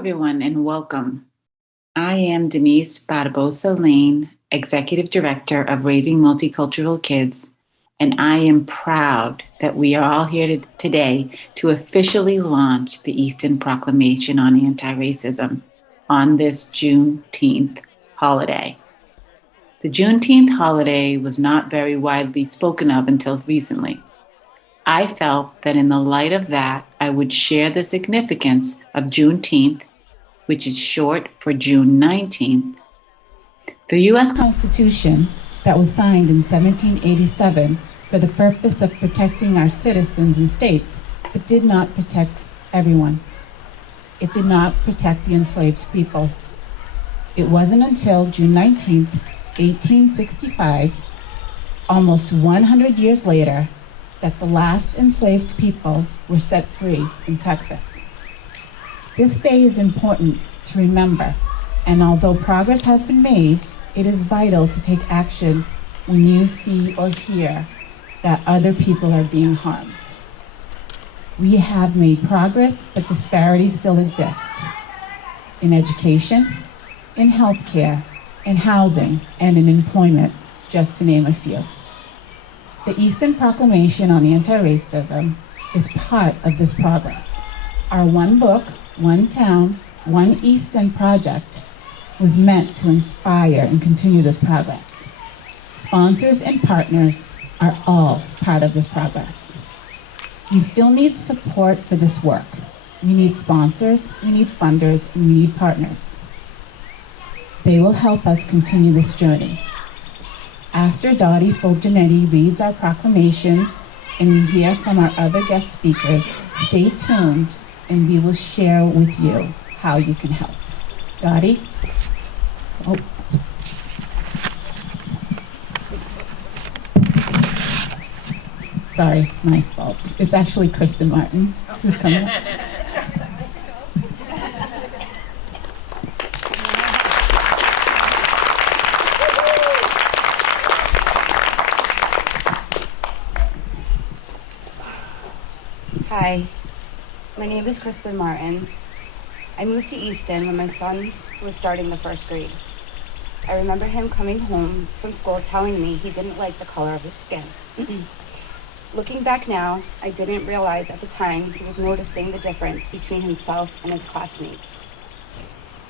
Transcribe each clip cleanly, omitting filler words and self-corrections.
everyone, and welcome. I am Denise Barbosa Lane, Executive Director of Raising Multicultural Kids, and I am proud that we are all here today to officially launch the Easton Proclamation on Anti-Racism on this Juneteenth holiday. The Juneteenth holiday was not very widely spoken of until recently. I felt that in the light of that, I would share the significance of Juneteenth, which is short for June 19th. The U.S. Constitution that was signed in 1787 for the purpose of protecting our citizens and states, but did not protect everyone. It did not protect the enslaved people. It wasn't until June 19th, 1865, almost 100 years later, that the last enslaved people were set free in Texas. This day is important to remember, and although progress has been made, it is vital to take action when you see or hear that other people are being harmed. We have made progress, but disparities still exist in education, in healthcare, in housing, and in employment, just to name a few. The Easton Proclamation on Anti-Racism is part of this progress. Our One Book, One Town, One Easton project was meant to inspire and continue this progress. Sponsors and partners are all part of this progress. We still need support for this work. We need sponsors, we need funders, and we need partners. They will help us continue this journey. After Dottie Fulgenetti reads our proclamation and we hear from our other guest speakers, stay tuned and we will share with you how you can help. Dottie? Oh. Sorry, my fault. It's actually Kristen Martin who's coming up. Hi, my name is Kristen Martin. I moved to Easton when my son was starting the first grade. I remember him coming home from school telling me he didn't like the color of his skin. Looking back now, I didn't realize at the time he was noticing the difference between himself and his classmates.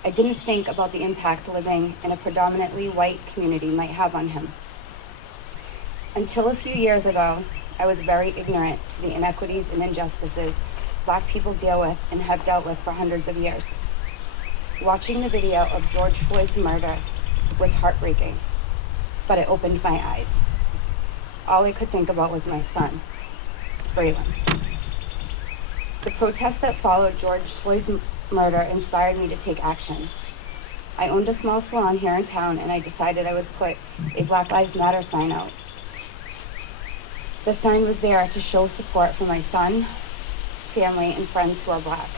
I didn't think about the impact living in a predominantly white community might have on him. Until a few years ago, I was very ignorant to the inequities and injustices Black people deal with and have dealt with for hundreds of years. Watching the video of George Floyd's murder was heartbreaking, but it opened my eyes. All I could think about was my son, Braylon. The protests that followed George Floyd's murder inspired me to take action. I owned a small salon here in town, and I decided I would put a Black Lives Matter sign out. The sign was there to show support for my son, family, and friends who are Black.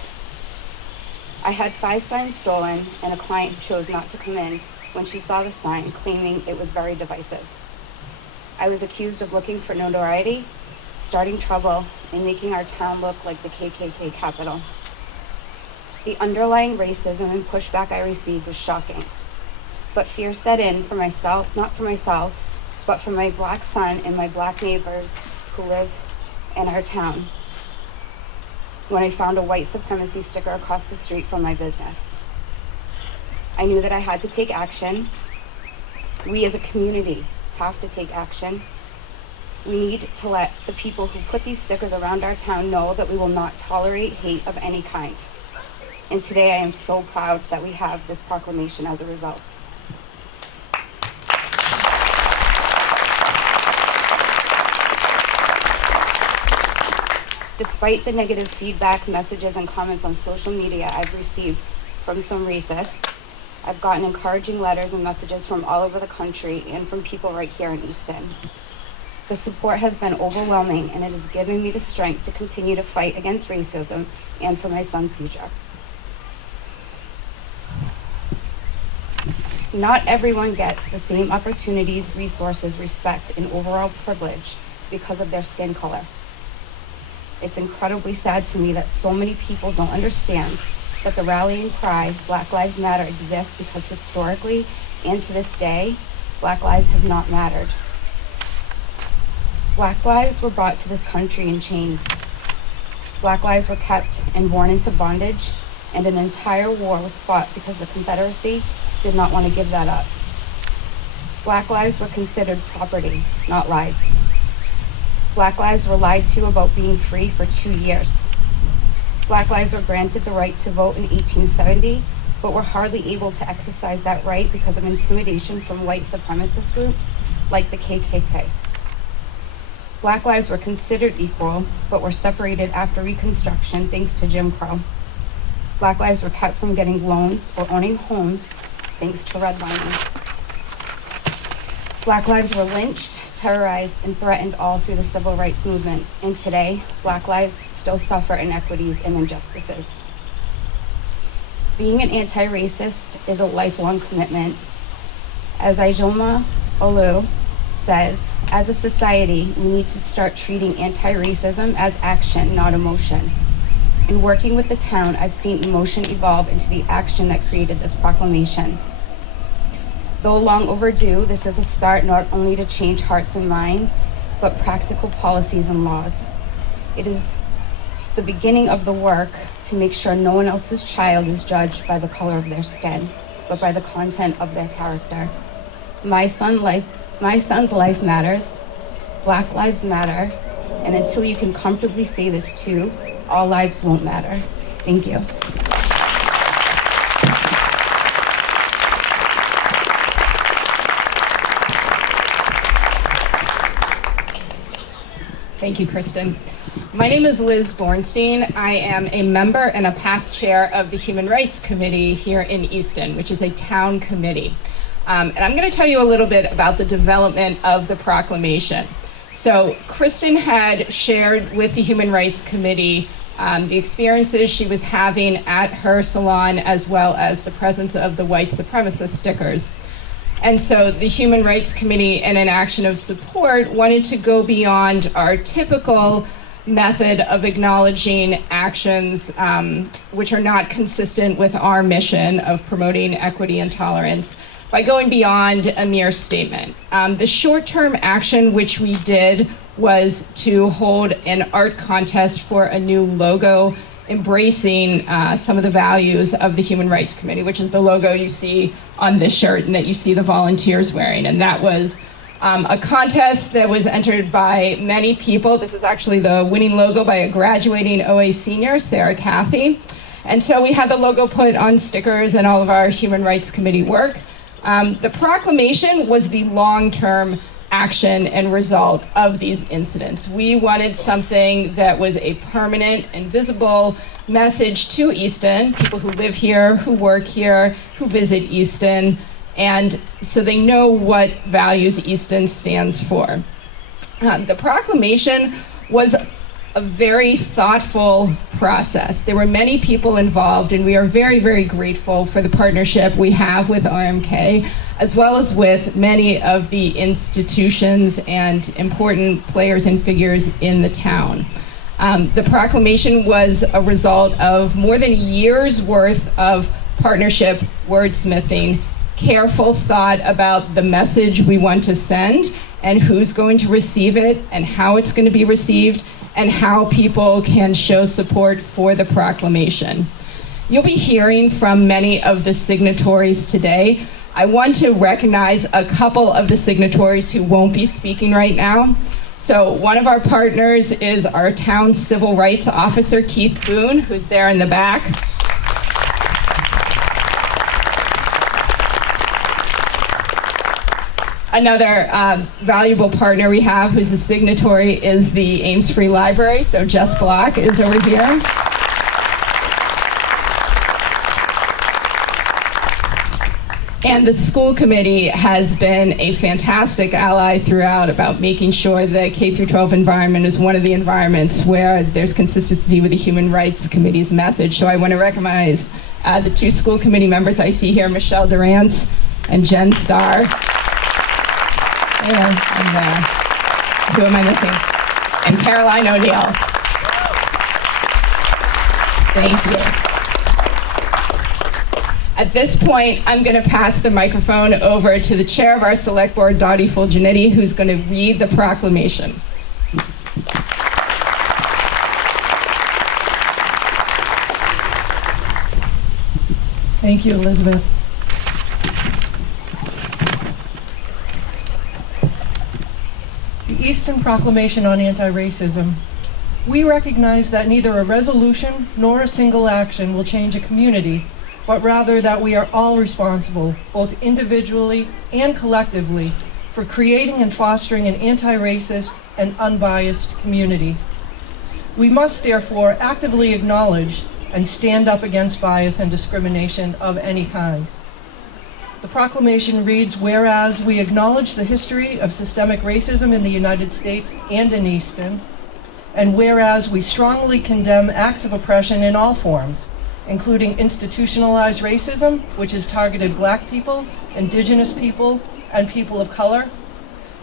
I had 5 signs stolen, and a client chose not to come in when she saw the sign, claiming it was very divisive. I was accused of looking for notoriety, starting trouble, and making our town look like the KKK capital. The underlying racism and pushback I received was shocking, but fear set in for myself, not for myself, but for my Black son and my Black neighbors who live in our town, when I found a white supremacy sticker across the street from my business. I knew that I had to take action. We as a community have to take action. We need to let the people who put these stickers around our town know that we will not tolerate hate of any kind. And today I am so proud that we have this proclamation as a result. Despite the negative feedback, messages, and comments on social media I've received from some racists, I've gotten encouraging letters and messages from all over the country and from people right here in Easton. The support has been overwhelming, and it has given me the strength to continue to fight against racism and for my son's future. Not everyone gets the same opportunities, resources, respect, and overall privilege because of their skin color. It's incredibly sad to me that so many people don't understand that the rallying cry, Black Lives Matter, exists because historically and to this day, Black lives have not mattered. Black lives were brought to this country in chains. Black lives were kept and born into bondage, and an entire war was fought because the Confederacy did not want to give that up. Black lives were considered property, not lives. Black lives were lied to about being free for 2 years. Black lives were granted the right to vote in 1870, but were hardly able to exercise that right because of intimidation from white supremacist groups like the KKK. Black lives were considered equal, but were separated after Reconstruction thanks to Jim Crow. Black lives were kept from getting loans or owning homes thanks to redlining. Black lives were lynched, terrorized, and threatened all through the civil rights movement. And today, Black lives still suffer inequities and injustices. Being an anti-racist is a lifelong commitment. As Ijoma Olu says, as a society, we need to start treating anti-racism as action, not emotion. In working with the town, I've seen emotion evolve into the action that created this proclamation. Though long overdue, this is a start not only to change hearts and minds, but practical policies and laws. It is the beginning of the work to make sure no one else's child is judged by the color of their skin, but by the content of their character. My son's life matters, Black lives matter, and until you can comfortably say this too, all lives won't matter. Thank you. Thank you, Kristen. My name is Liz Bornstein. I am a member and a past chair of the Human Rights Committee here in Easton, which is a town committee. And I'm going to tell you a little bit about the development of the proclamation. So Kristen had shared with the Human Rights Committee the experiences she was having at her salon, as well as the presence of the white supremacist stickers. And so the Human Rights Committee, in an action of support, wanted to go beyond our typical method of acknowledging actions which are not consistent with our mission of promoting equity and tolerance by going beyond a mere statement. The short-term action which we did was to hold an art contest for a new logo embracing some of the values of the Human Rights Committee, which is the logo you see on this shirt and that you see the volunteers wearing. And that was a contest that was entered by many people. This is actually the winning logo by a graduating OA senior, Sarah Cathy. And so we had the logo put on stickers and all of our Human Rights Committee work. The proclamation was the long-term action and result of these incidents. We wanted something that was a permanent and visible message to Easton, people who live here, who work here, who visit Easton, and so they know what values Easton stands for. The proclamation was a very thoughtful process. There were many people involved, and we are very, very grateful for the partnership we have with RMK, as well as with many of the institutions and important players and figures in the town. The proclamation was a result of more than a year's worth of partnership, wordsmithing, careful thought about the message we want to send and who's going to receive it and how it's going to be received and how people can show support for the proclamation. You'll be hearing from many of the signatories today. I want to recognize a couple of the signatories who won't be speaking right now. So one of our partners is our town civil rights officer, Keith Boone, who's there in the back. Another valuable partner we have who's a signatory is the Ames Free Library, so Jess Block is over here. And the school committee has been a fantastic ally throughout about making sure the K-12 environment is one of the environments where there's consistency with the Human Rights Committee's message. So I want to recognize the two school committee members I see here, Michelle Durance and Jen Starr. And who am I missing? And Caroline O'Neill. Thank you. At this point, I'm going to pass the microphone over to the chair of our select board, Dottie Fulgenetti, who's going to read the proclamation. Thank you, Elizabeth. The Easton Proclamation on Anti-Racism. We recognize that neither a resolution nor a single action will change a community, but rather that we are all responsible, both individually and collectively, for creating and fostering an anti-racist and unbiased community. We must therefore actively acknowledge and stand up against bias and discrimination of any kind. The proclamation reads, whereas we acknowledge the history of systemic racism in the United States and in Easton, and whereas we strongly condemn acts of oppression in all forms, including institutionalized racism, which has targeted Black people, Indigenous people, and people of color,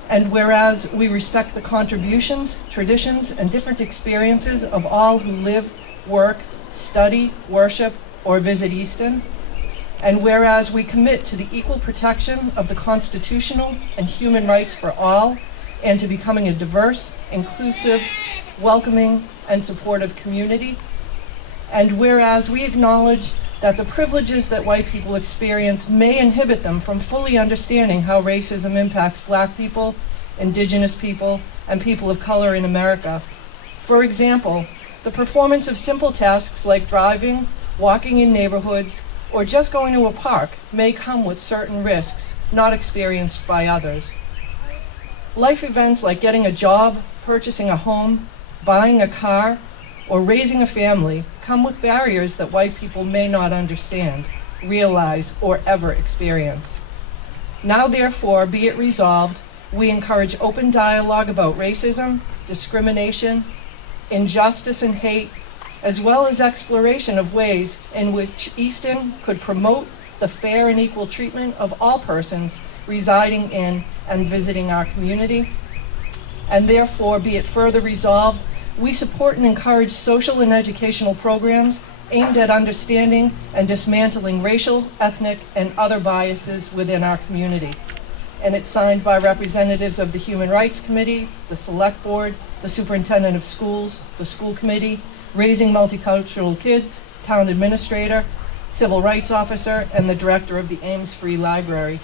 and whereas we respect the contributions, traditions, and different experiences of all who live, work, study, worship, or visit Easton, and whereas we commit to the equal protection of the constitutional and human rights for all, and to becoming a diverse, inclusive, welcoming, and supportive community, and whereas we acknowledge that the privileges that white people experience may inhibit them from fully understanding how racism impacts Black people, Indigenous people, and people of color in America. For example, the performance of simple tasks like driving, walking in neighborhoods, or just going to a park may come with certain risks not experienced by others. Life events like getting a job, purchasing a home, buying a car, or raising a family come with barriers that white people may not understand, realize, or ever experience. Now, therefore, be it resolved, we encourage open dialogue about racism, discrimination, injustice, and hate, as well as exploration of ways in which Easton could promote the fair and equal treatment of all persons residing in and visiting our community. And therefore, be it further resolved, we support and encourage social and educational programs aimed at understanding and dismantling racial, ethnic, and other biases within our community. And it's signed by representatives of the Human Rights Committee, the Select Board, the Superintendent of Schools, the School Committee, Raising Multicultural Kids, Town Administrator, Civil Rights Officer, and the Director of the Ames Free Library.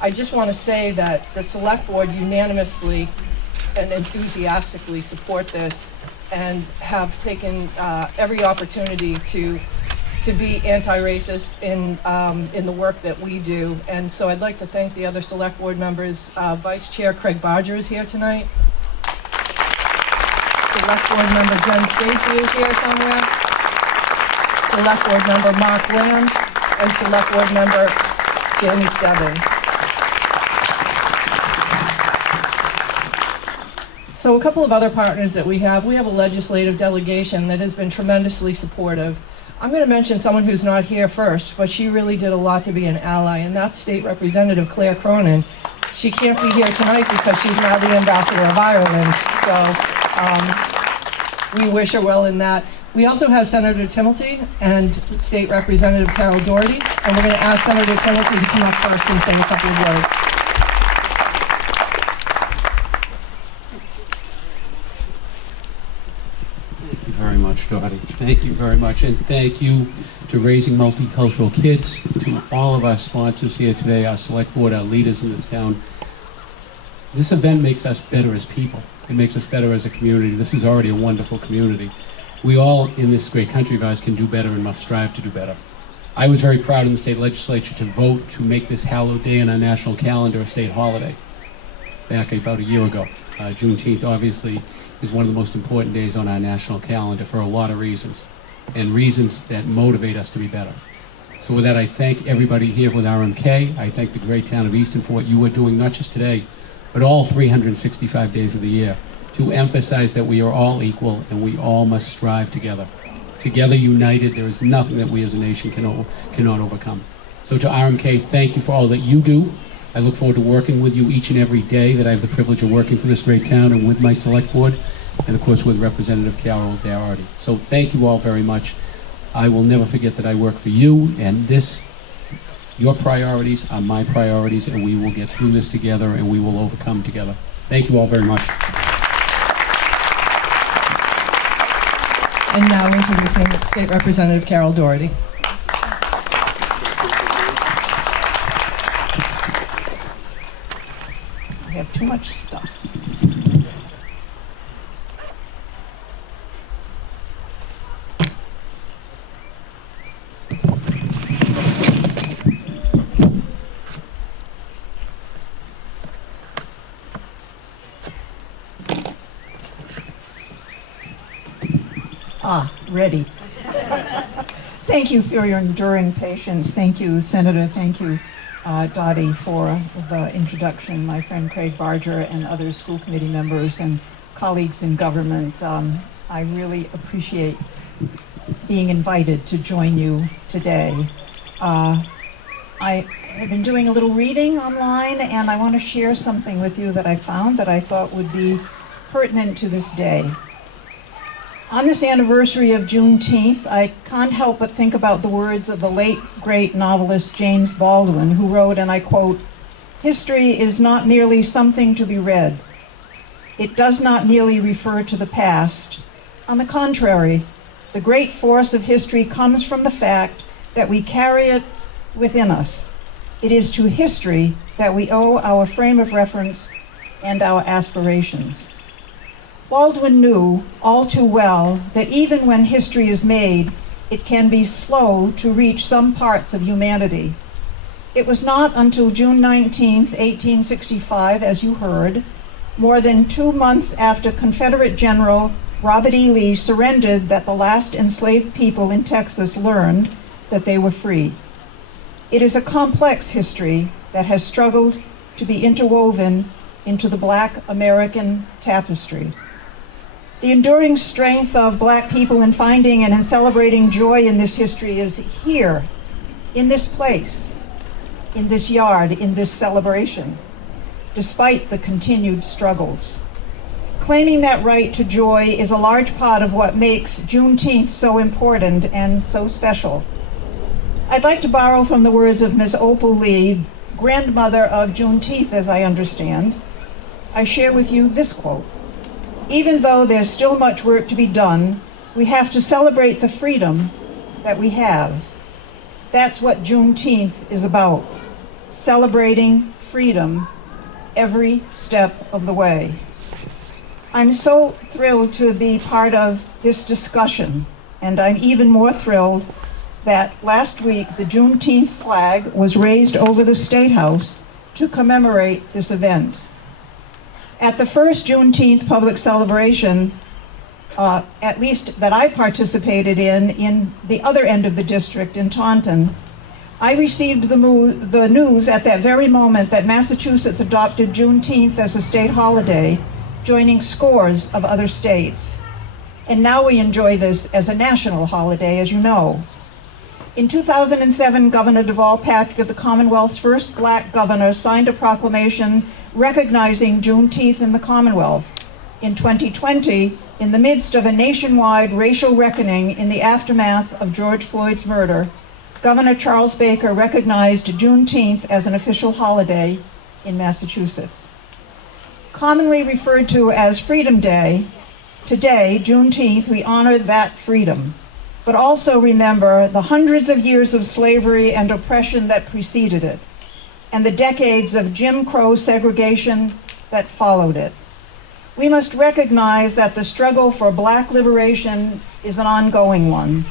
I just want to say that the Select Board unanimously and enthusiastically support this and have taken every opportunity to be anti-racist in the work that we do. And so I'd like to thank the other Select Board members. Vice Chair Craig Bodger is here tonight. Select Board member Jen Stacey is here somewhere. Select Board member Mark Lamb, and Select Board member Jamie Stebbins. So a couple of other partners that we have a legislative delegation that has been tremendously supportive. I'm going to mention someone who's not here first, but she really did a lot to be an ally, and that's State Representative Claire Cronin. She can't be here tonight because she's now the Ambassador of Ireland, so we wish her well in that. We also have Senator Timilty and State Representative Carol Doherty, and we're going to ask Senator Timilty to come up first and say a couple of words. Thank you very much, Dottie. Thank you very much, and thank you to Raising Multicultural Kids, to all of our sponsors here today, our select board, our leaders in this town. This event makes us better as people. It makes us better as a community. This is already a wonderful community. We all in this great country of ours can do better and must strive to do better. I was very proud in the state legislature to vote to make this hallowed day in our national calendar a state holiday back about a year ago. Juneteenth obviously is one of the most important days on our national calendar for a lot of reasons, and reasons that motivate us to be better. So with that, I thank everybody here with RMK. I thank the great town of Easton for what you are doing, not just today, but all 365 days of the year, to emphasize that we are all equal and we all must strive together. Together, united, there is nothing that we as a nation cannot overcome. So to RMK, thank you for all that you do. I look forward to working with you each and every day that I have the privilege of working for this great town and with my select board, and of course with Representative Carol Doherty. So thank you all very much. I will never forget that I work for you, and this Your priorities are my priorities, and we will get through this together, and we will overcome together. Thank you all very much. And now introducing State Representative Carol Doherty. I have too much stuff. Ready. Thank you for your enduring patience. Thank you, Senator. Thank you, Dottie, for the introduction. My friend Craig Barger and other school committee members and colleagues in government, I really appreciate being invited to join you today. I have been doing a little reading online, and I want to share something with you that I found that I thought would be pertinent to this day. On this anniversary of Juneteenth, I can't help but think about the words of the late, great novelist James Baldwin, who wrote, and I quote, "History is not merely something to be read. It does not merely refer to the past. On the contrary, the great force of history comes from the fact that we carry it within us. It is to history that we owe our frame of reference and our aspirations." Baldwin knew all too well that even when history is made, it can be slow to reach some parts of humanity. It was not until June 19, 1865, as you heard, more than 2 months after Confederate General Robert E. Lee surrendered, that the last enslaved people in Texas learned that they were free. It is a complex history that has struggled to be interwoven into the Black American tapestry. The enduring strength of Black people in finding and in celebrating joy in this history is here, in this place, in this yard, in this celebration, despite the continued struggles. Claiming that right to joy is a large part of what makes Juneteenth so important and so special. I'd like to borrow from the words of Miss Opal Lee, grandmother of Juneteenth, as I understand. I share with you this quote: "Even though there's still much work to be done, we have to celebrate the freedom that we have." That's what Juneteenth is about, celebrating freedom every step of the way. I'm so thrilled to be part of this discussion, and I'm even more thrilled that last week the Juneteenth flag was raised over the State House to commemorate this event. At the first Juneteenth public celebration, at least that I participated in the other end of the district in Taunton, I received the news at that very moment that Massachusetts adopted Juneteenth as a state holiday, joining scores of other states. And now we enjoy this as a national holiday, as you know. In 2007, Governor Deval Patrick of the Commonwealth's first Black governor signed a proclamation recognizing Juneteenth in the Commonwealth. In 2020, in the midst of a nationwide racial reckoning in the aftermath of George Floyd's murder, Governor Charles Baker recognized Juneteenth as an official holiday in Massachusetts. Commonly referred to as Freedom Day, today, Juneteenth, we honor that freedom, but also remember the hundreds of years of slavery and oppression that preceded it, and the decades of Jim Crow segregation that followed it. We must recognize that the struggle for Black liberation is an ongoing one.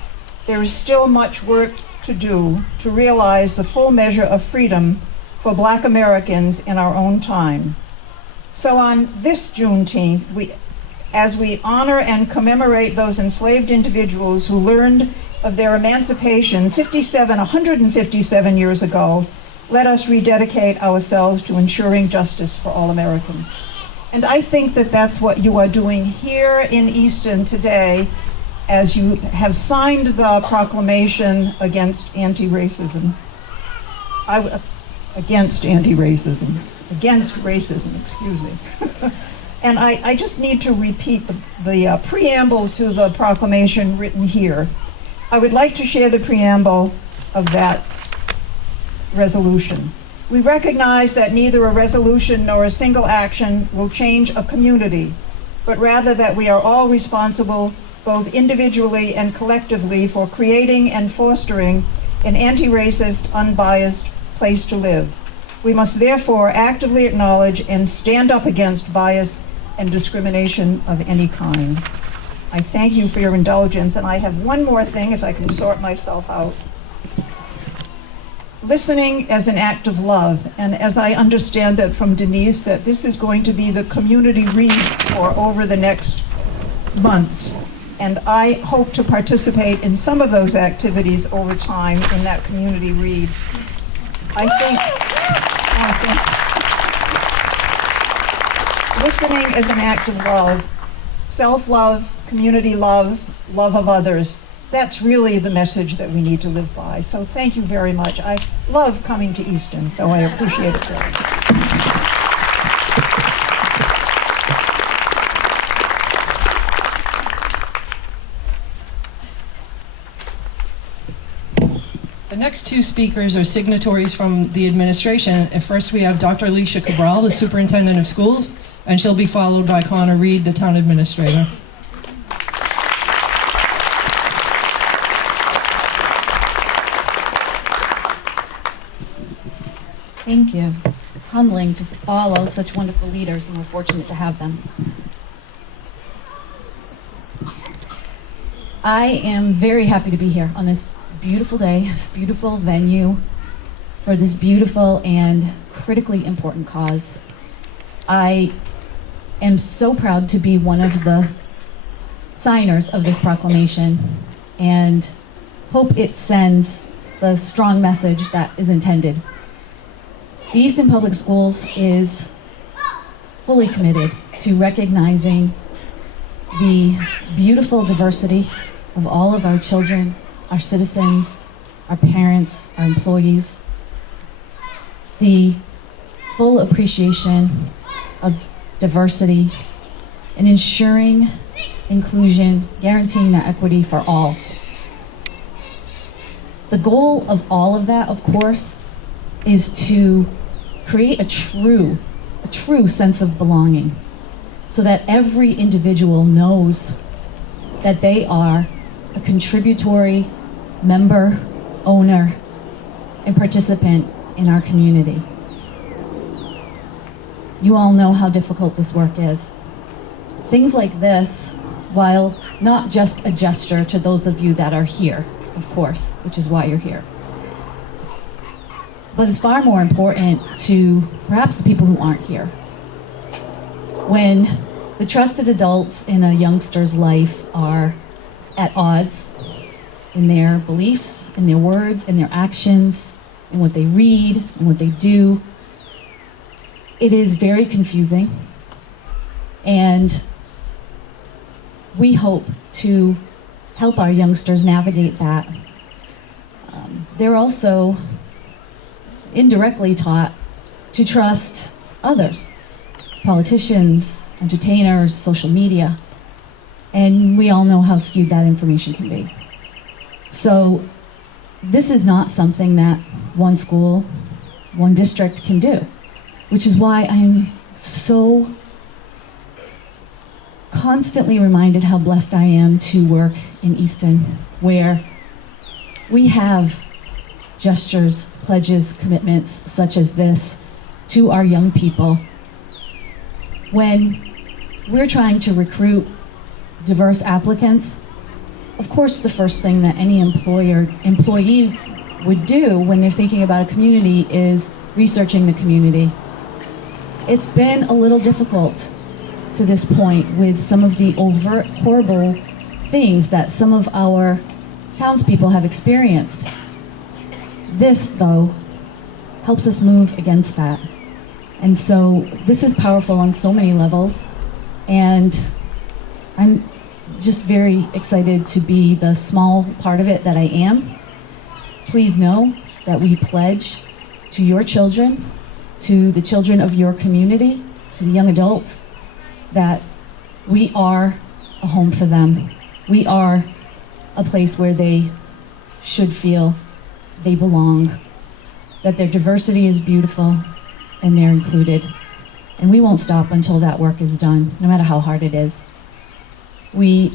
There is still much work to do to realize the full measure of freedom for Black Americans in our own time. So on this Juneteenth, as we honor and commemorate those enslaved individuals who learned of their emancipation 157 years ago, let us rededicate ourselves to ensuring justice for all Americans. And I think that that's what you are doing here in Easton today, as you have signed the proclamation against racism, excuse me. And I just need to repeat the preamble to the proclamation written here. I would like to share the preamble of that resolution. We recognize that neither a resolution nor a single action will change a community, but rather that we are all responsible, both individually and collectively, for creating and fostering an anti-racist, unbiased place to live. We must therefore actively acknowledge and stand up against bias and discrimination of any kind. I thank you for your indulgence, and I have one more thing, if I can sort myself out. Listening as an act of love, and as I understand it from Denise, that this is going to be the community read for over the next months. And I hope to participate in some of those activities over time in that community read. I think listening is an act of love, self-love, community love, love of others. That's really the message that we need to live by. So thank you very much. I love coming to Easton, so I appreciate it very much. The next two speakers are signatories from the administration. At first we have Dr. Alicia Cabral, the Superintendent of Schools, and she'll be followed by Connor Reed, the Town Administrator. Thank you. It's humbling to follow such wonderful leaders, and we're fortunate to have them. I am very happy to be here on this beautiful day, this beautiful venue, for this beautiful and critically important cause. I am so proud to be one of the signers of this proclamation and hope it sends the strong message that is intended. The Easton Public Schools is fully committed to recognizing the beautiful diversity of all of our children, our citizens, our parents, our employees, the full appreciation of diversity, and ensuring inclusion, guaranteeing that equity for all. The goal of all of that, of course, is to create a true sense of belonging, so that every individual knows that they are a contributory member, owner, and participant in our community. You all know how difficult this work is. Things like this, while not just a gesture to those of you that are here, of course, which is why you're here, but it's far more important to perhaps the people who aren't here. When the trusted adults in a youngster's life are at odds in their beliefs, in their words, in their actions, in what they read, and what they do, it is very confusing. And we hope to help our youngsters navigate that. They're also indirectly taught to trust others, politicians, entertainers, social media, and we all know how skewed that information can be. So this is not something that one school, one district can do, which is why I'm so constantly reminded how blessed I am to work in Easton, where we have gestures, pledges, commitments such as this to our young people. When we're trying to recruit diverse applicants, of course the first thing that any employee would do when they're thinking about a community is researching the community. It's been a little difficult to this point with some of the overt, horrible things that some of our townspeople have experienced. This, though, helps us move against that. And so this is powerful on so many levels, and I'm just very excited to be the small part of it that I am. Please know that we pledge to your children, to the children of your community, to the young adults, that we are a home for them. We are a place where they should feel they belong. that their diversity is beautiful and they're included. And we won't stop until that work is done, no matter how hard it is. I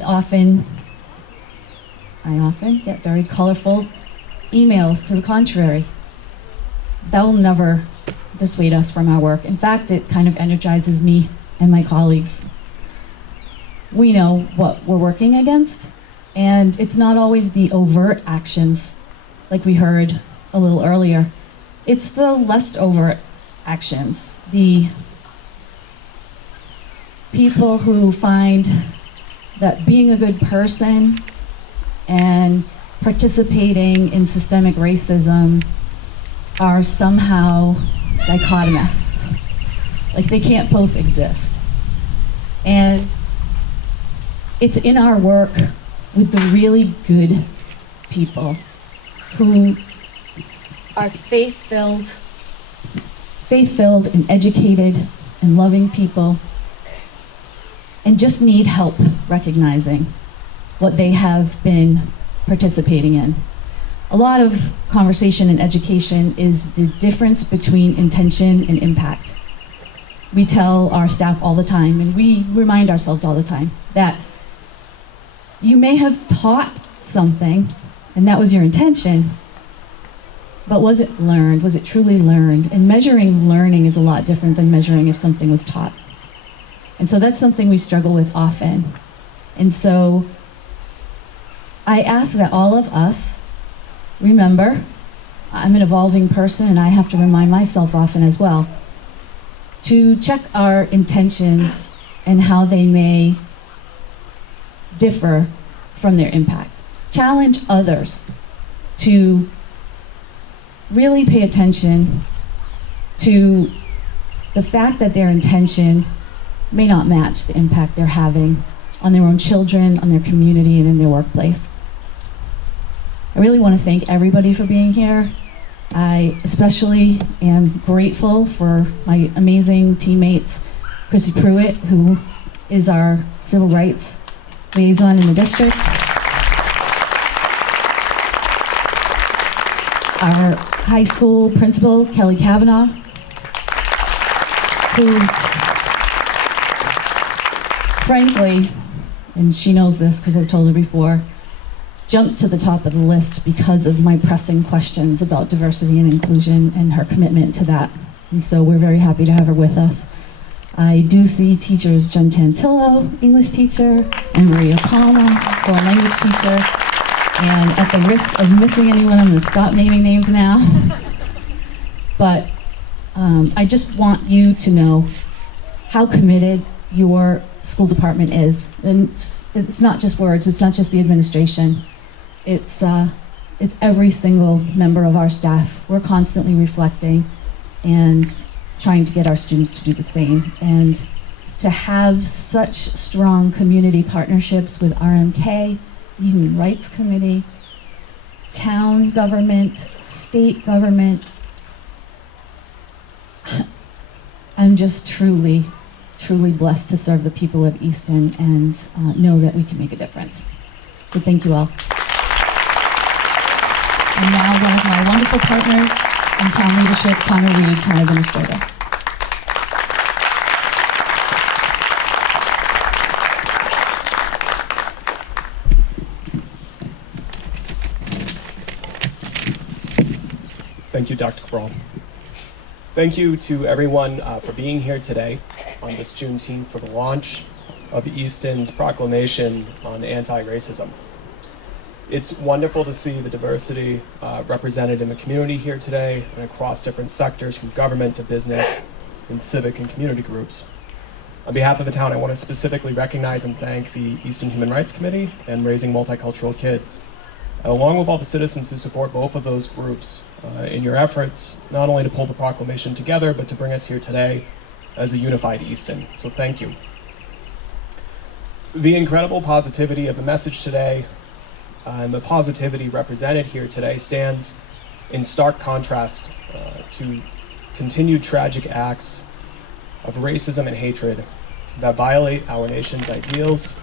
often get very colorful emails to the contrary. That will never dissuade us from our work. In fact, it kind of energizes me and my colleagues. We know what we're working against, and it's not always the overt actions like we heard a little earlier. It's the less overt actions, the people who find that being a good person and participating in systemic racism are somehow dichotomous. Like they can't both exist. And it's in our work with the really good people who are faith-filled and educated and loving people and just need help recognizing what they have been participating in. A lot of conversation in education is the difference between intention and impact. We tell our staff all the time, and we remind ourselves all the time, that you may have taught something, and that was your intention, but was it learned? Was it truly learned? And measuring learning is a lot different than measuring if something was taught. And so that's something we struggle with often. And so I ask that all of us remember, I'm an evolving person and I have to remind myself often as well, to check our intentions and how they may differ from their impact. Challenge others to really pay attention to the fact that their intention may not match the impact they're having on their own children, on their community, and in their workplace. I really want to thank everybody for being here. I especially am grateful for my amazing teammates, Chrissy Pruitt, who is our civil rights liaison in the district, our high school principal, Kelly Kavanaugh, who, frankly, and she knows this because I've told her before, jumped to the top of the list because of my pressing questions about diversity and inclusion and her commitment to that. And so we're very happy to have her with us. I do see teachers Jen Tantillo, English teacher, and Maria Palma, foreign language teacher. And at the risk of missing anyone, I'm going to stop naming names now. But I just want you to know how committed your school department is. And it's not just words, it's not just the administration. It's every single member of our staff. We're constantly reflecting and trying to get our students to do the same. And to have such strong community partnerships with RMK, the Human Rights Committee, town government, state government, I'm just truly blessed to serve the people of Easton and know that we can make a difference. So thank you all. And now one of my wonderful partners in town leadership, Connor Reed, town administrator. Thank you, Dr. Cabral. Thank you to everyone for being here today on this Juneteenth for the launch of Easton's proclamation on anti-racism. It's wonderful to see the diversity represented in the community here today and across different sectors from government to business and civic and community groups. On behalf of the town, I want to specifically recognize and thank the Easton Human Rights Committee and Raising Multicultural Kids, along with all the citizens who support both of those groups in your efforts, not only to pull the proclamation together, but to bring us here today as a unified Easton. So thank you. The incredible positivity of the message today and the positivity represented here today stands in stark contrast to continued tragic acts of racism and hatred that violate our nation's ideals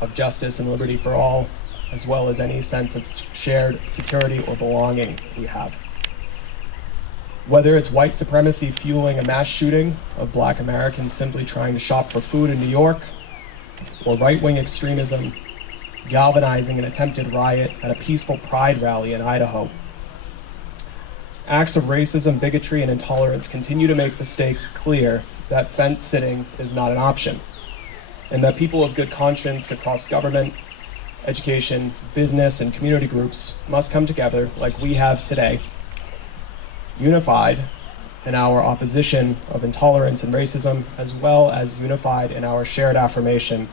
of justice and liberty for all, as well as any sense of shared security or belonging we have. Whether it's white supremacy fueling a mass shooting of Black Americans simply trying to shop for food in New York, or right-wing extremism galvanizing an attempted riot at a peaceful pride rally in Idaho. Acts of racism, bigotry, and intolerance continue to make the stakes clear that fence sitting is not an option, and that people of good conscience across government, education, business, and community groups must come together like we have today, unified in our opposition of intolerance and racism, as well as unified in our shared affirmation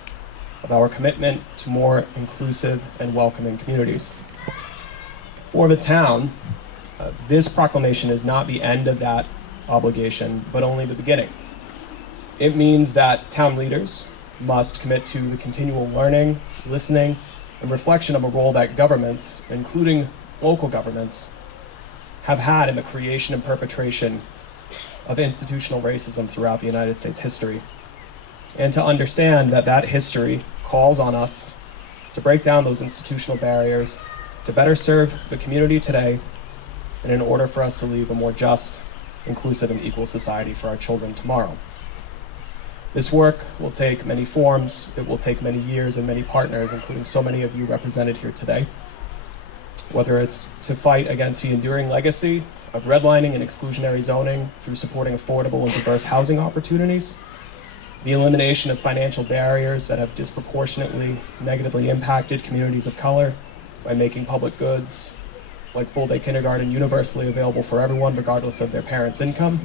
of our commitment to more inclusive and welcoming communities. For the town, this proclamation is not the end of that obligation, but only the beginning. It means that town leaders must commit to the continual learning, listening, and reflection of a role that governments, including local governments, have had in the creation and perpetration of institutional racism throughout the United States history. And to understand that that history calls on us to break down those institutional barriers, to better serve the community today, and in order for us to leave a more just, inclusive, and equal society for our children tomorrow. This work will take many forms, it will take many years and many partners, including so many of you represented here today. Whether it's to fight against the enduring legacy of redlining and exclusionary zoning through supporting affordable and diverse housing opportunities, the elimination of financial barriers that have disproportionately negatively impacted communities of color by making public goods like full-day kindergarten universally available for everyone regardless of their parents' income,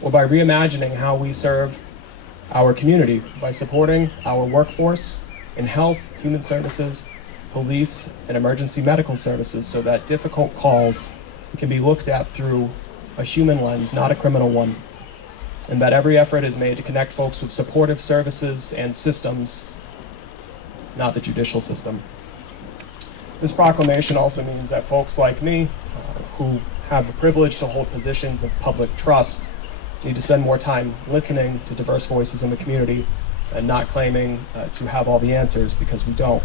or by reimagining how we serve our community by supporting our workforce in health, human services, police, and emergency medical services so that difficult calls can be looked at through a human lens, not a criminal one, and that every effort is made to connect folks with supportive services and systems, not the judicial system. This proclamation also means that folks like me, who have the privilege to hold positions of public trust, need to spend more time listening to diverse voices in the community and not claiming to have all the answers, because we don't,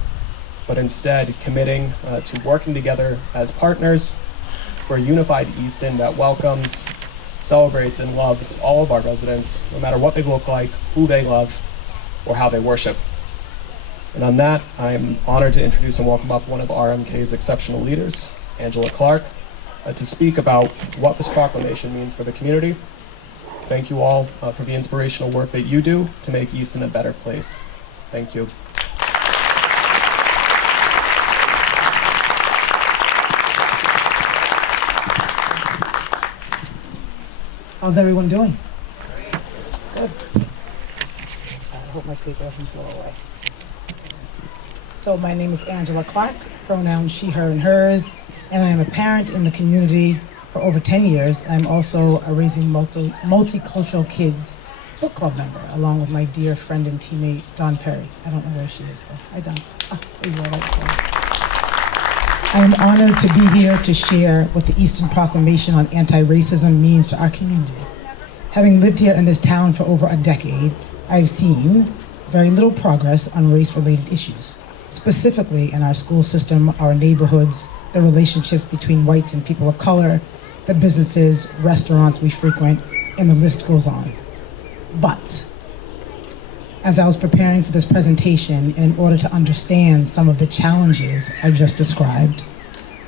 but instead committing to working together as partners for a unified Easton that welcomes, celebrates, and loves all of our residents, no matter what they look like, who they love, or how they worship. And on that, I'm honored to introduce and welcome up one of RMK's exceptional leaders, Angela Clark, to speak about what this proclamation means for the community. Thank you all for the inspirational work that you do to make Easton a better place. Thank you. How's everyone doing? Good. I hope my paper doesn't blow away. So my name is Angela Clark, pronouns she, her, and hers, and I am a parent in the community for over 10 years. I'm also a Raising Multicultural Kids book club member, along with my dear friend and teammate, Dawn Perry. I don't know where she is though. Hi, Dawn. There you are, right there. I am honored to be here to share what the Easton Proclamation on Anti-Racism means to our community. Having lived here in this town for over a decade, I've seen very little progress on race-related issues, specifically in our school system, our neighborhoods, the relationships between whites and people of color, the businesses, restaurants we frequent, and the list goes on. But as I was preparing for this presentation, and in order to understand some of the challenges I just described,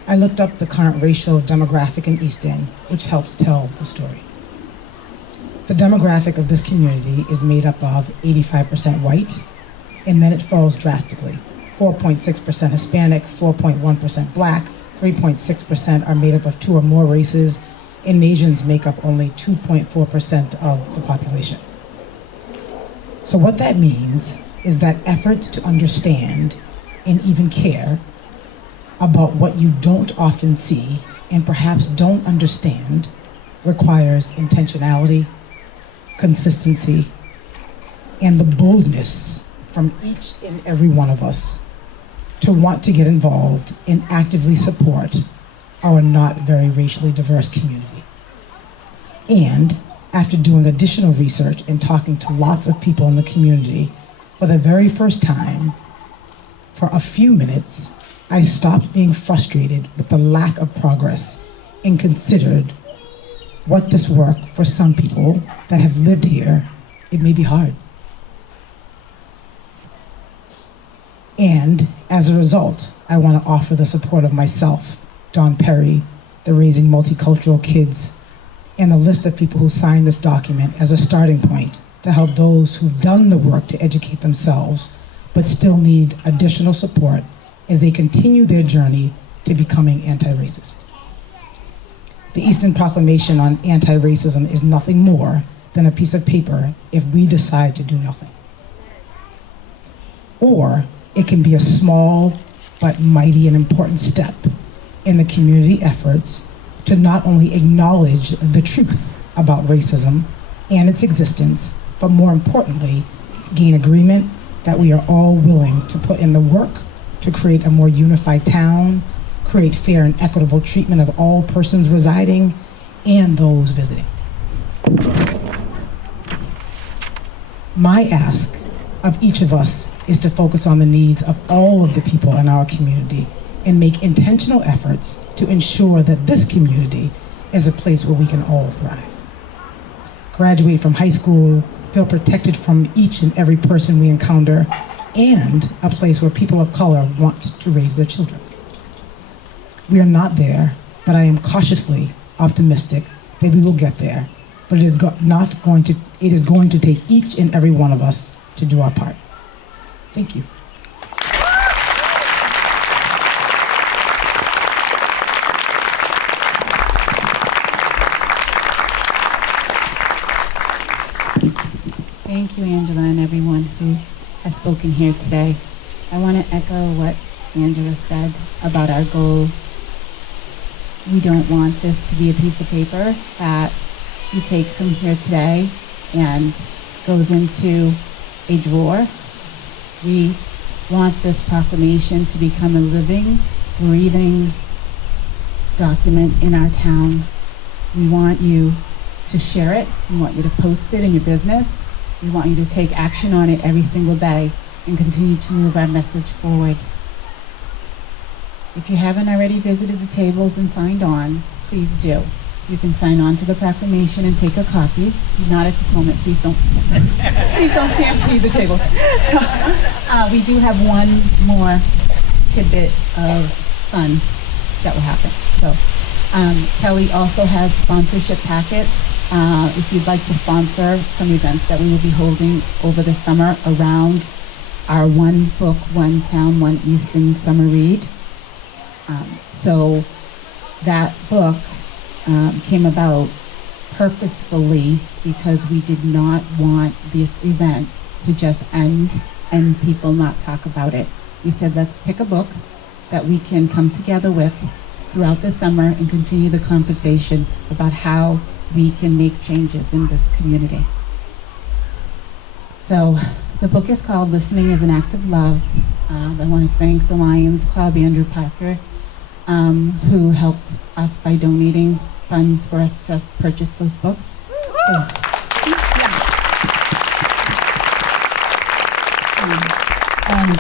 I looked up the current racial demographic in Easton, which helps tell the story. The demographic of this community is made up of 85% white, and then it falls drastically. 4.6% Hispanic, 4.1% Black, 3.6% are made up of 2 or more races, and Asians make up only 2.4% of the population. So what that means is that efforts to understand and even care about what you don't often see and perhaps don't understand requires intentionality, consistency, and the boldness from each and every one of us to want to get involved and actively support our not very racially diverse community. And after doing additional research and talking to lots of people in the community, for the very first time, for a few minutes, I stopped being frustrated with the lack of progress and considered what this work for some people that have lived here, it may be hard. And as a result, I want to offer the support of myself, Don Perry, the Raising Multicultural Kids, and a list of people who signed this document as a starting point to help those who've done the work to educate themselves but still need additional support as they continue their journey to becoming anti-racist. The Easton Proclamation on Anti-Racism is nothing more than a piece of paper if we decide to do nothing. Or it can be a small but mighty and important step in the community efforts to not only acknowledge the truth about racism and its existence, but more importantly, gain agreement that we are all willing to put in the work to create a more unified town, create fair and equitable treatment of all persons residing and those visiting. My ask of each of us is to focus on the needs of all of the people in our community and make intentional efforts to ensure that this community is a place where we can all thrive. Graduate from high school, feel protected from each and every person we encounter, and a place where people of color want to raise their children. We are not there, but I am cautiously optimistic that we will get there. But it is going to take each and every one of us to do our part. Thank you. Thank you, Angela, and everyone who has spoken here today. I want to echo what Angela said about our goal. We don't want this to be a piece of paper that you take from here today and goes into a drawer. We want this proclamation to become a living, breathing document in our town. We want you to share it. We want you to post it in your business. We want you to take action on it every single day and continue to move our message forward. If you haven't already visited the tables and signed on, please do. You can sign on to the proclamation and take a copy. Not at this moment, please don't. Please don't stampede the tables. We do have one more tidbit of fun that will happen. So Kelly also has sponsorship packets. If you'd like to sponsor some events that we will be holding over the summer around our One Book, One Town, One Easton summer read. So that book came about purposefully because we did not want this event to just end and people not talk about it. We said, let's pick a book that we can come together with throughout the summer and continue the conversation about how we can make changes in this community. So the book is called Listening is an Act of Love. I want to thank the Lions Club, Andrew Parker, who helped us by donating funds for us to purchase those books.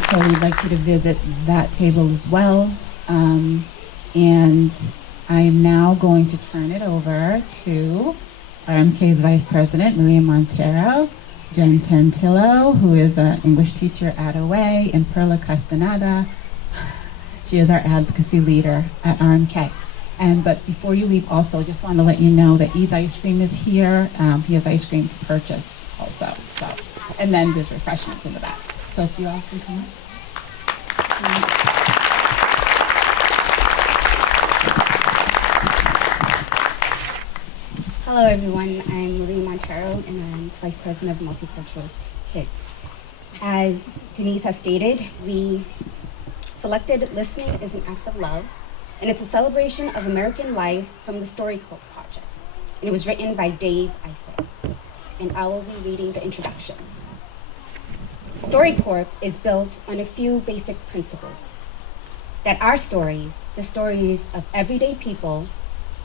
So we'd like you to visit that table as well. And I am now going to turn it over to RMK's Vice President, Maria Montero, Jen Tantillo, who is an English teacher at OA, and Perla Castaneda. She is our advocacy leader at RMK. But before you leave, also, just want to let you know that E's Ice Cream is here. He has ice cream to purchase also. And then there's refreshments in the back. So if you all can come up. Hello everyone, I'm Marie Montero and I'm Vice President of Multicultural Kids. As Denise has stated, we selected Listening is an Act of Love, and it's a celebration of American life from the StoryCorps Project. And it was written by Dave Isay, and I will be reading the introduction. StoryCorps is built on a few basic principles. That our stories, the stories of everyday people,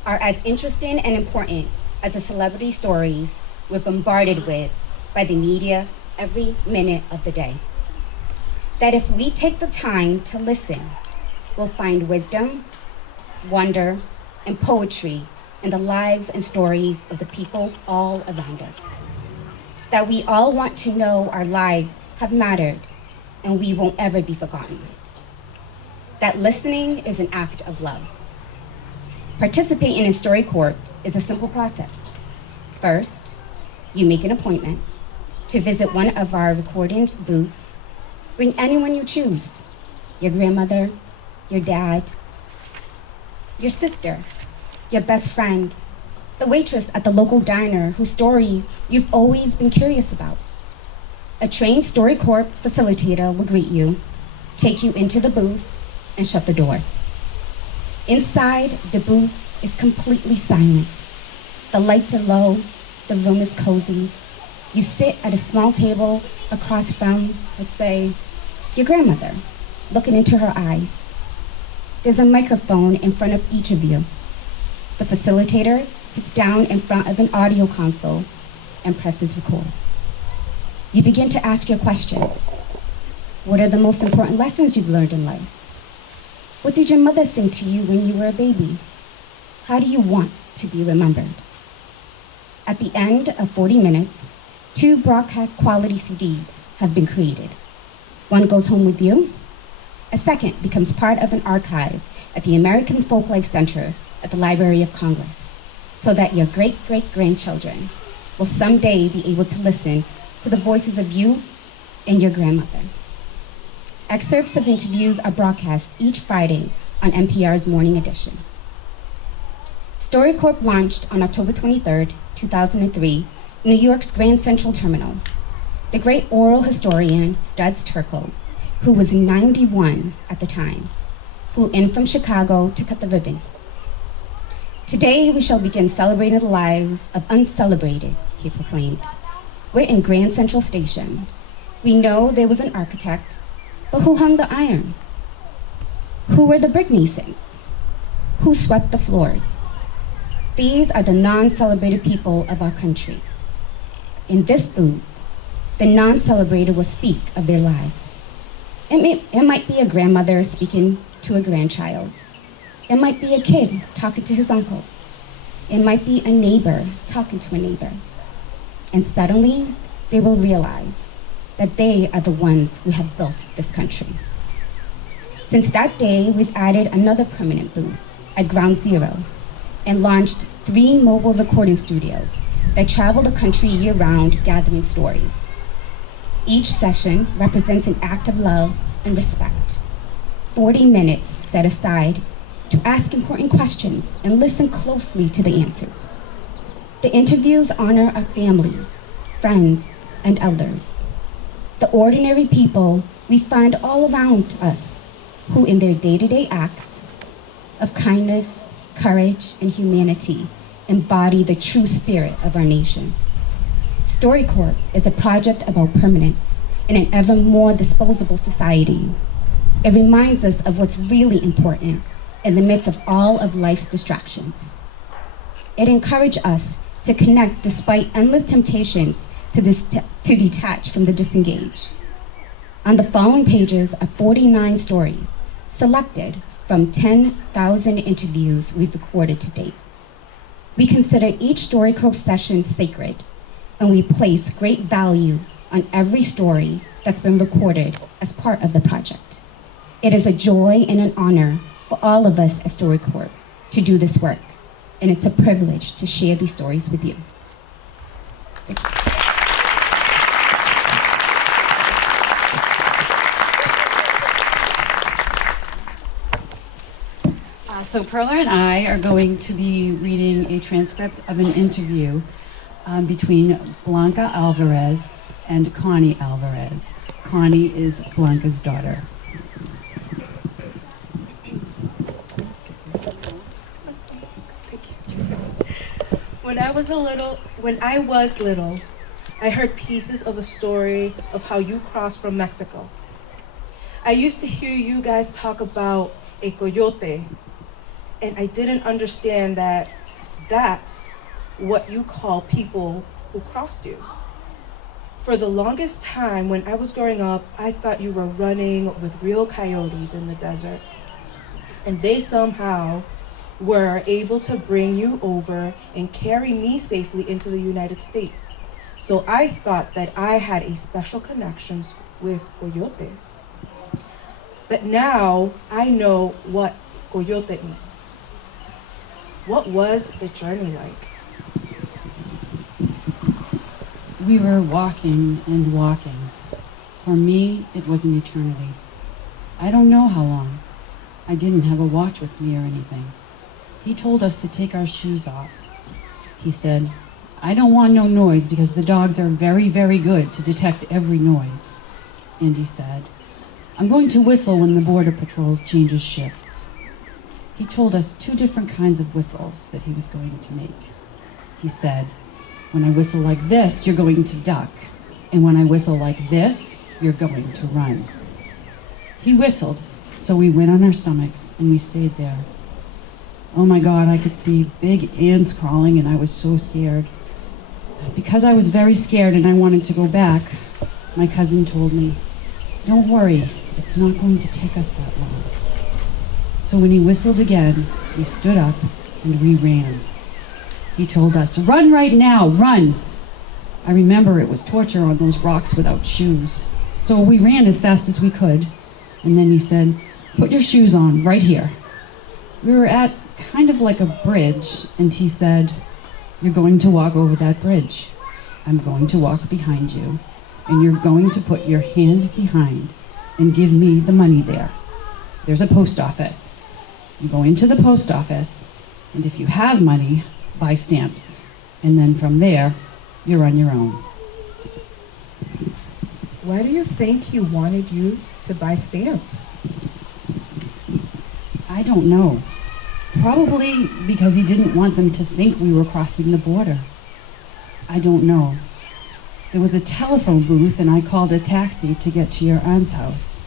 are as interesting and important as the celebrity stories we're bombarded with by the media every minute of the day. That if we take the time to listen, we'll find wisdom, wonder, and poetry in the lives and stories of the people all around us. That we all want to know our lives have mattered and we won't ever be forgotten. That listening is an act of love. Participating in StoryCorps is a simple process. First, you make an appointment to visit one of our recording booths. Bring anyone you choose, your grandmother, your dad, your sister, your best friend, the waitress at the local diner whose story you've always been curious about. A trained StoryCorps facilitator will greet you, take you into the booth, and shut the door. Inside, the booth is completely silent. The lights are low, the room is cozy. You sit at a small table across from, let's say, your grandmother, looking into her eyes. There's a microphone in front of each of you. The facilitator sits down in front of an audio console and presses record. You begin to ask your questions. What are the most important lessons you've learned in life? What did your mother sing to you when you were a baby? How do you want to be remembered? At the end of 40 minutes, 2 broadcast quality CDs have been created. One goes home with you. A second becomes part of an archive at the American Folklife Center at the Library of Congress, so that your great-great-grandchildren will someday be able to listen to the voices of you and your grandmother. Excerpts of interviews are broadcast each Friday on NPR's Morning Edition. StoryCorps launched on October 23, 2003, New York's Grand Central Terminal. The great oral historian, Studs Terkel, who was 91 at the time, flew in from Chicago to cut the ribbon. Today, we shall begin celebrating the lives of uncelebrated, he proclaimed. We're in Grand Central Station. We know there was an architect, but who hung the iron? Who were the brick masons? Who swept the floors? These are the non-celebrated people of our country. In this booth, the non-celebrated will speak of their lives. It might be a grandmother speaking to a grandchild. It might be a kid talking to his uncle. It might be a neighbor talking to a neighbor. And suddenly, they will realize that they are the ones who have built this country. Since that day, we've added another permanent booth at Ground Zero and launched 3 mobile recording studios that travel the country year-round gathering stories. Each session represents an act of love and respect. 40 minutes set aside to ask important questions and listen closely to the answers. The interviews honor our families, friends, and elders. The ordinary people we find all around us who in their day-to-day acts of kindness, courage, and humanity embody the true spirit of our nation. StoryCorps is a project about permanence in an ever more disposable society. It reminds us of what's really important in the midst of all of life's distractions. It encourages us to connect despite endless temptations to detach from the disengaged. On the following pages are 49 stories selected from 10,000 interviews we've recorded to date. We consider each StoryCorps session sacred, and we place great value on every story that's been recorded as part of the project. It is a joy and an honor for all of us at StoryCorps to do this work, and it's a privilege to share these stories with you. Thank you. So Perla and I are going to be reading a transcript of an interview between Blanca Alvarez and Connie Alvarez. Connie is Blanca's daughter. When I was little, I heard pieces of a story of how you crossed from Mexico. I used to hear you guys talk about a coyote, and I didn't understand that that's what you call people who crossed you. For the longest time when I was growing up, I thought you were running with real coyotes in the desert, and they somehow were able to bring you over and carry me safely into the United States. So I thought that I had a special connections with coyotes. But now I know what coyote means. What was the journey like? We were walking and walking. For me, it was an eternity. I don't know how long. I didn't have a watch with me or anything. He told us to take our shoes off. He said, "I don't want no noise because the dogs are very, very good to detect every noise." And he said, "I'm going to whistle when the Border Patrol changes shifts." He told us 2 different kinds of whistles that he was going to make. He said, "When I whistle like this, you're going to duck. And when I whistle like this, you're going to run." He whistled, so we went on our stomachs and we stayed there. Oh my God, I could see big ants crawling and I was so scared. Because I was very scared and I wanted to go back, my cousin told me, "Don't worry, it's not going to take us that long." So when he whistled again, we stood up and we ran. He told us, "Run right now, run!" I remember it was torture on those rocks without shoes. So we ran as fast as we could. And then he said, "Put your shoes on right here." We were at kind of like a bridge, and he said, "You're going to walk over that bridge. I'm going to walk behind you, and you're going to put your hand behind and give me the money there. There's a post office. You go into the post office, and if you have money, buy stamps. And then from there, you're on your own." Why do you think he wanted you to buy stamps? I don't know. Probably because he didn't want them to think we were crossing the border. I don't know. There was a telephone booth and I called a taxi to get to your aunt's house.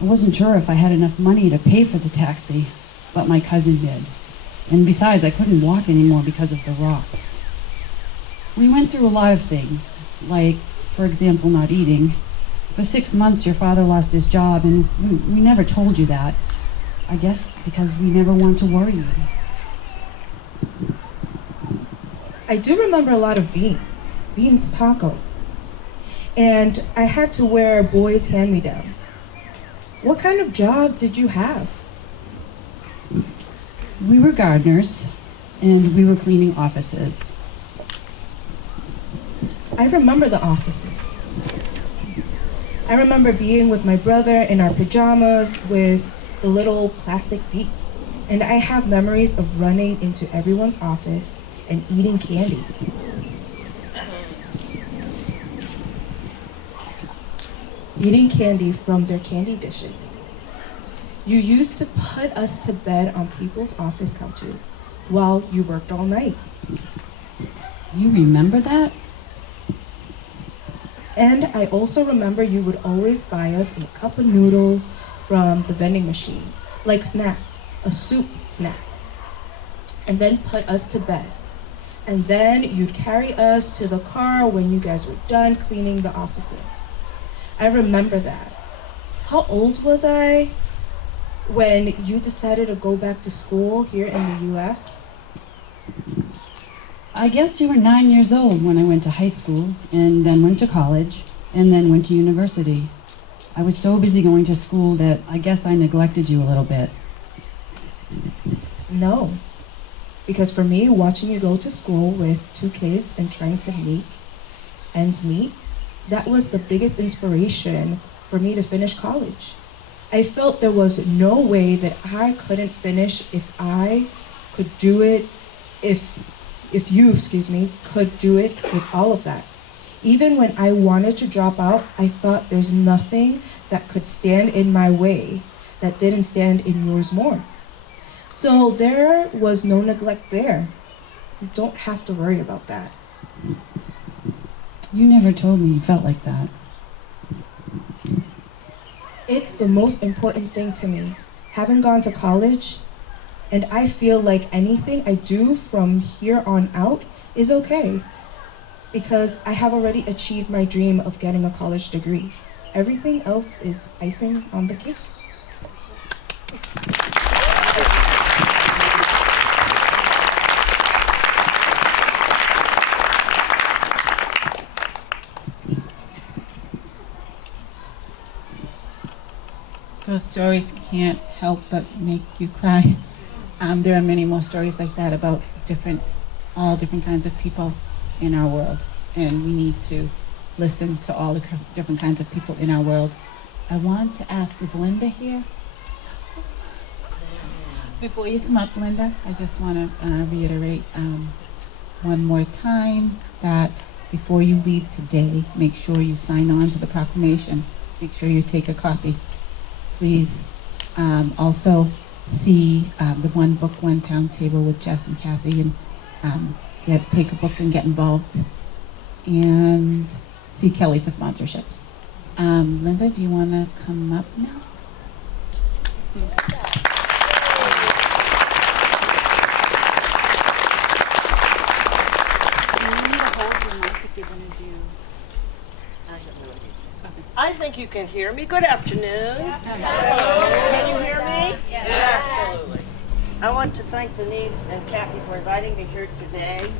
I wasn't sure if I had enough money to pay for the taxi, but my cousin did. And besides, I couldn't walk anymore because of the rocks. We went through a lot of things, like, for example, not eating. For 6 months, your father lost his job, and we never told you that. I guess because we never wanted to worry you. I do remember a lot of beans taco. And I had to wear boys' hand-me-downs. What kind of job did you have? We were gardeners, and we were cleaning offices. I remember the offices. I remember being with my brother in our pajamas with the little plastic feet. And I have memories of running into everyone's office and eating candy. Eating candy from their candy dishes. You used to put us to bed on people's office couches while you worked all night. You remember that? And I also remember you would always buy us a cup of noodles from the vending machine, like snacks, a soup snack, and then put us to bed. And then you'd carry us to the car when you guys were done cleaning the offices. I remember that. How old was I when you decided to go back to school here in the US? I guess you were 9 years old when I went to high school, and then went to college, and then went to university. I was so busy going to school that I guess I neglected you a little bit. No, because for me, watching you go to school with 2 kids and trying to make ends meet, that was the biggest inspiration for me to finish college. I felt there was no way that I couldn't finish if I could do it, if you could do it with all of that. Even when I wanted to drop out, I thought there's nothing that could stand in my way that didn't stand in yours more. So there was no neglect there. You don't have to worry about that. You never told me you felt like that. It's the most important thing to me. Haven't gone to college, and I feel like anything I do from here on out is okay, because I have already achieved my dream of getting a college degree. Everything else is icing on the cake. those stories can't help but make you cry. There are many more stories like that about all different kinds of people in our world, and we need to listen to all the different kinds of people in our world. I want to ask, is Linda here? Before you come up, Linda, I just want to reiterate one more time that before you leave today, make sure you sign on to the proclamation. Make sure you take a copy. Please also see the One Book, One Town table with Jess and Kathy, and take a book and get involved. And see Kelly for sponsorships. Linda, do you want to come up now? I think you can hear me. Good afternoon. Can you hear me? Yes. Absolutely. I want to thank Denise and Kathy for inviting me here today.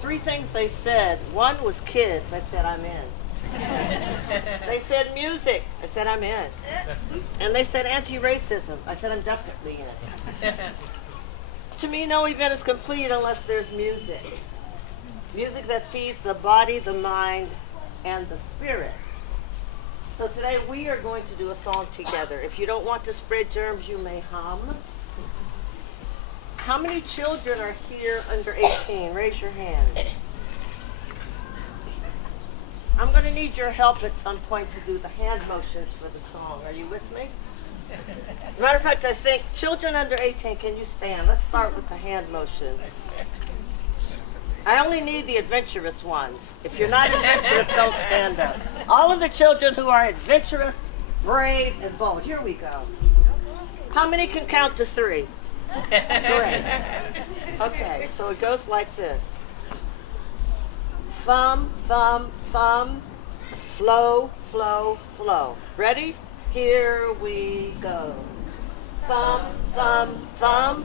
3 things they said. One was kids. I said, I'm in. They said music. I said, I'm in. And they said anti-racism. I said, I'm definitely in. To me, no event is complete unless there's music. Music that feeds the body, the mind, and the spirit. So today we are going to do a song together. If you don't want to spread germs, you may hum. How many children are here under 18? Raise your hand. I'm going to need your help at some point to do the hand motions for the song. Are you with me? As a matter of fact, I think children under 18, can you stand? Let's start with the hand motions. I only need the adventurous ones. If you're not adventurous, don't stand up. All of the children who are adventurous, brave, and bold. Here we go. How many can count to 3? Great. Okay, so it goes like this. Thumb, thumb, thumb, flow, flow, flow. Ready? Here we go. Thumb, thumb, thumb,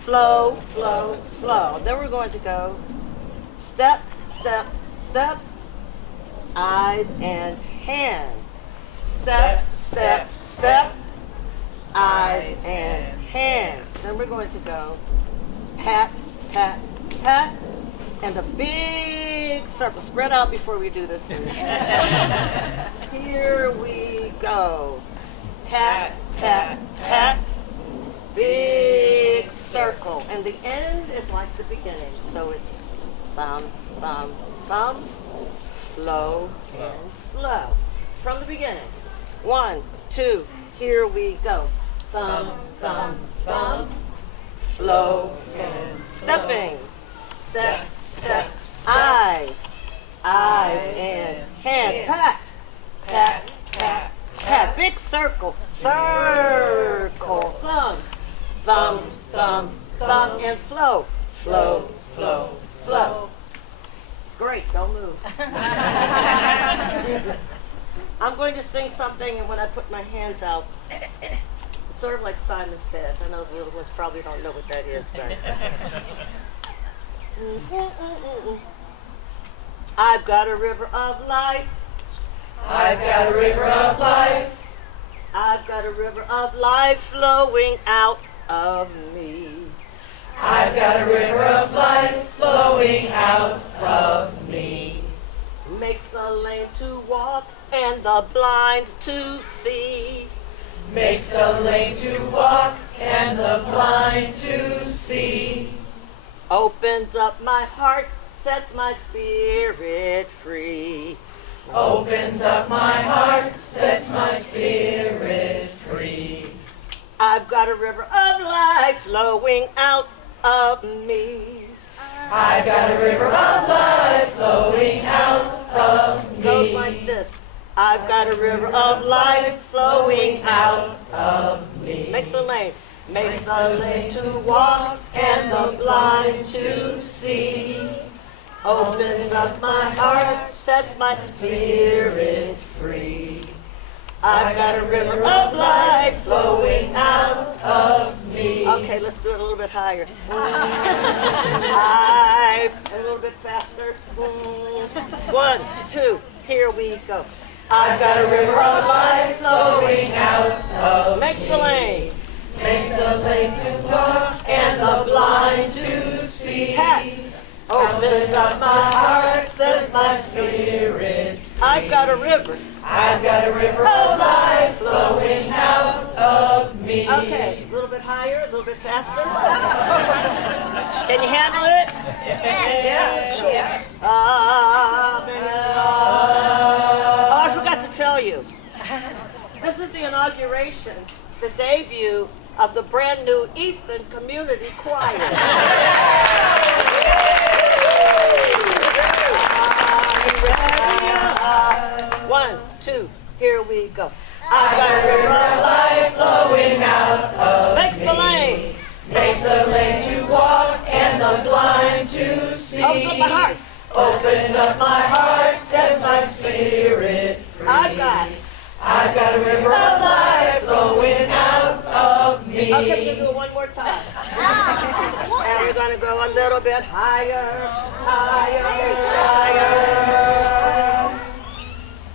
flow, flow, flow. Then we're going to go step, step, step, eyes and hands. Step, step, step, eyes and hands. Then we're going to go pat, pat, pat, and a big circle. Spread out before we do this, please. Here we go. Pat, pat, pat, big circle. And the end is like the beginning. So it's thumb, thumb, thumb, flow, and flow. From the beginning. 1, 2, here we go. Thumb, thumb, thumb, flow, and stepping. Step, step, eyes, eyes and hands. Pat, pat, pat, pat. Big circle, circle. Thumbs, thumb, thumb, thumb, and flow, flow, flow, flow. Great, don't move. I'm going to sing something, and when I put my hands out, it's sort of like Simon Says. I know the little ones probably don't know what that is, but... I've got a river of life. I've got a river of life. I've got a river of life flowing out of me. I've got a river of life flowing out of me. Makes the lame to walk and the blind to see. Makes the lame to walk and the blind to see. Opens up my heart, sets my spirit free. Opens up my heart, sets my spirit free. I've got a river of life flowing out of me. I've got a river of life flowing out of me. Goes like this. I've got a river of life flowing out of me. Makes the lame. Makes the lame to walk and the blind to see. Opens up my heart, sets my spirit free. I've got a river of life flowing out of me. Okay, let's do it a little bit higher. Life, a little bit faster. 1, 2, here we go. I've got a river of life flowing out of Makes the lane. Makes the lame to walk and the blind to see. Hat. Opens up my heart, sets my spirit free. I've got a river. I've got a river of life flowing out of me. Okay, a little bit higher, a little bit faster. Can you handle it? Yeah. Sure. Oh, I forgot to tell you. This is the inauguration, the debut of the brand new Easton Community Choir. One, two, here we go. I've got a river of life flowing out of Makes the me. lane. Makes the lame to walk and the blind to see. Opens up my heart. Opens up my heart, sets my spirit free. I've got a river of life flowing out of me. Okay, we're gonna do it one more time. And we're gonna go a little bit higher, higher, higher.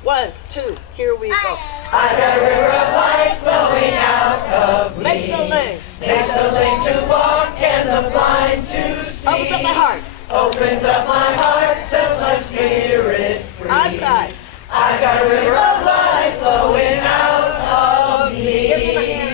One, two, here we go. I've got a river of life flowing out of me. Makes the lane. Makes the lame to walk and the blind to see. Opens up my heart. Opens up my heart, sets my spirit free. I've got a river of life flowing out of me. Give me my hand.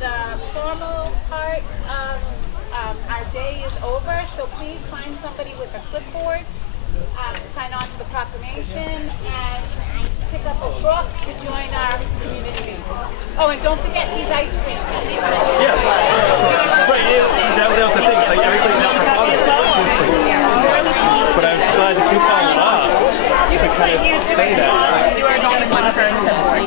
The formal part of our day is over, so please find somebody with a clipboard, sign on to the proclamation, and pick up a book to join our community meeting. Oh, and don't forget these ice cream. Right, yeah, that was the thing. It's like everybody's out for fun. But I was glad that you followed up to kind of say that. You are the only one for a clipboard.